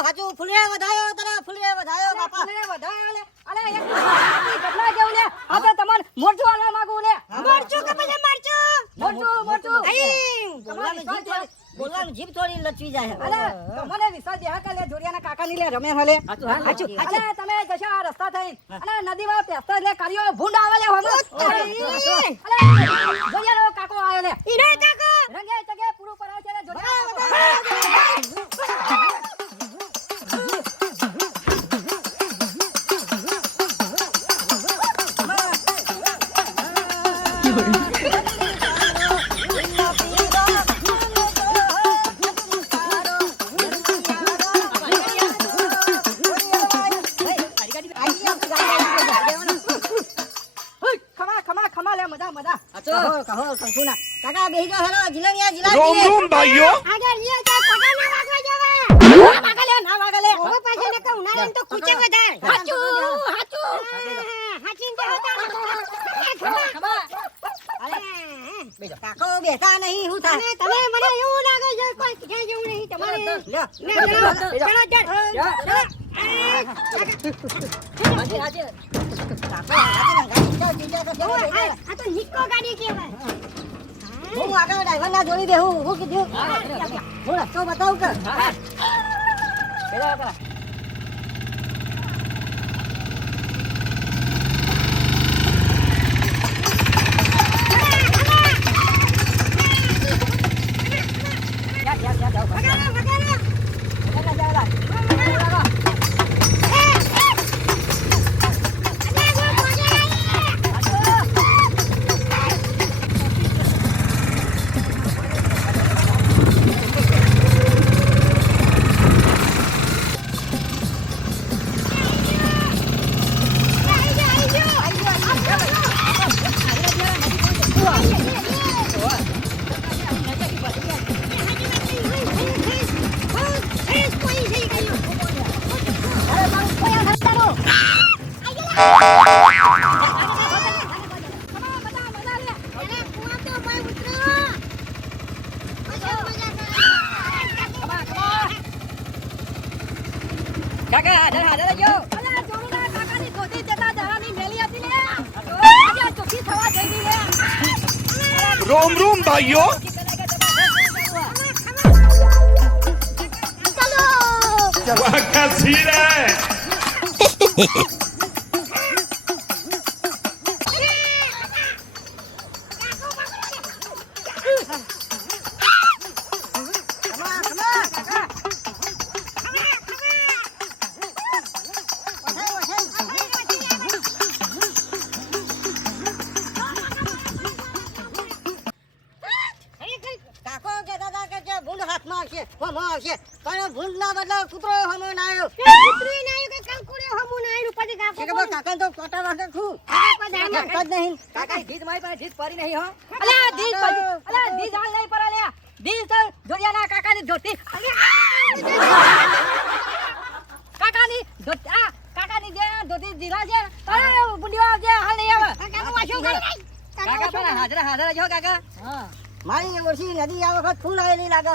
હાચું ફૂલે વધાયો તને ફૂલે વધાયો બાપા ફૂલે વધાયો લે અલે એક ગટલા જેવું લે આ તો તમાર મોટું આલવા માંગુ લે મરચું કે પછી મરચું મોટું બોલવાનું જીભ થોડી લચવી જાય અલે તમને વિશ્વાસ દેહા કે લે જોડિયાના કાકાની લે રમે હલે હાચું અલે તમે જશા રસ્તા થઈ અને નદીમાં પેસ્તા લે કાર્યો ભૂંડ આવે લે હમ અલે જોડિયાનો કાકો આયો લે ઈનો કાકો રંગે ચગે પૂરું પરાવ છે લે જોડિયા કાકા બેહી જાઓ હેલો જીલણિયા જીલાજી રોમ રોમ ભાઈઓ આગળ લ્યો તો કાકા ના વાગવા જવે ના વાગલે હવે પાછે ને કહું ના તો કૂચે વધાર હાચું હાચીન દે હતા ખબર બેજો કાકો બેઠા નહીં હું થાય તમે મને એવું લાગે છે કોઈ ક્યાં જેવું નહીં તમારે લ્યો આ તો નિક્કો ગાડી કેવાય હું આગળ ડ્રાઈવર ના જોડી દેવું હું કીધું હું રસ્તો બતાવું કે કાકા હાજર જો અલા જોરુના કાકાની ધોતી જતા દરાની મેલી હતી લે આજે ચોકી થવા જઈ ગઈ લે રોમ રોમ ભાઈઓ વાકા સીરે ભૂંડ ના બદલે કૂતરો હમો ના આવ્યો કૂતરી ના આવ્યો કે કંકુડે હમો ના આવ્યો પછી કાકો કે કાકા તો કોટા વાગે છું કાકા નહીં કાકા જીત મારી પાસે જીત પડી નહીં હો અલા જીત પડી અલા જીત હાલ નહીં પરા લે જીત તો જોડિયાના કાકાની ધોતી કાકાની ધોતી આ કાકાની જે ધોતી જીલા છે અરે બુંડીવા જે હાલ નહીં આવે કાકા વાશું કરે કાકા પણ હાજર જો કાકા હા મારી ઓછી નદી આ વખત ફૂલ આવેલી લાગે